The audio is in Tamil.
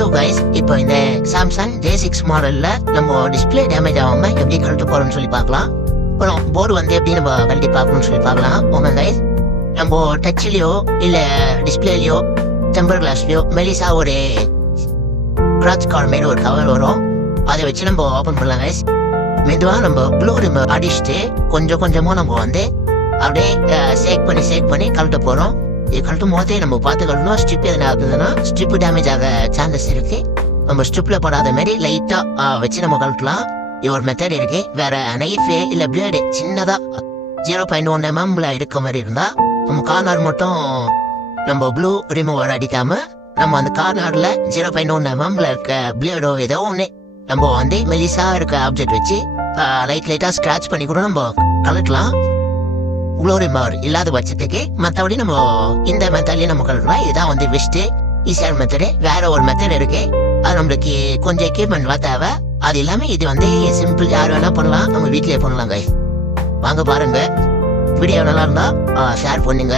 ஹலோ கைஸ், இப்போ இந்த சாம்சங் J6 மாடல்ல நம்ம டிஸ்பிளே டேமேஜ் ஆகாம எப்படி கழட்ட போறோம்னு சொல்லி பார்க்கலாம். அப்புறம் போர்டு வந்து எப்படி நம்ம கழட்டி பார்க்கணும்னு சொல்லி பார்க்கலாம். ஓகே கைஸ், நம்ம டச்லயோ இல்ல டிஸ்பிளேலயோ டெம்பர் கிளாஸ்லயோ மெலிசா ஒரு கிராச் கார்டு மாரி ஒரு கவர் வரும். அதை வச்சு நம்ம ஓப்பன் பண்ணலாம் கைஸ். மெதுவா நம்ம ப்ளூ ரிம் அடிச்சுட்டு கொஞ்சம் கொஞ்சமா நம்ம வந்து அப்படியே சேக் பண்ணி கழட்ட போறோம். இது கழட்டும் போதே நம்ம பார்த்து கழட்டணும். ஸ்ட்ரிப் எதுனா ஆகுதுன்னா ஸ்ட்ரிப் டேமேஜ் ஆக சான்சஸ் இருக்கு. நம்ம ஸ்ட்ரிப்ல படாத மாதிரி லைட்டா வச்சு நம்ம கழட்டலாம். இது ஒரு மெத்தட் இருக்கு. வேற நைஃபு இல்ல பிளேடு சின்னதா 0.1 mm இருக்க மாதிரி இருந்தா நம்ம கார்னர் மட்டும் நம்ம ப்ளூ ரிமூவர் அடிக்காம நம்ம அந்த கார்னர்ல 0.1 mm இருக்க பிளேடோ ஏதோ ஒண்ணு நம்ம வந்து மெலிசா இருக்க ஆப்ஜெக்ட் வச்சு லைட்டா ஸ்கிராச் பண்ணி கூட நம்ம கழட்டலாம். க்ளோரி மார் இல்லாத பட்சத்துக்கு மற்றபடி நம்ம இந்த மெத்தட்லயே நம்ம கழட்டலாம். இதுதான் வந்து பெஸ்ட் ஈஸியான மெத்தடு. வேற ஒரு மெத்தட் இருக்கு, அது நம்மளுக்கு கொஞ்சம் எக்யூப்மெண்ட்லாம் தேவை. அது இல்லாம இது வந்து சிம்பிள், யார் வேணா பண்ணலாம், நம்ம வீட்லயே பண்ணலாம் கைஸ். வாங்க பாருங்க. வீடியோ நல்லா இருந்தா ஷேர் பண்ணுங்க.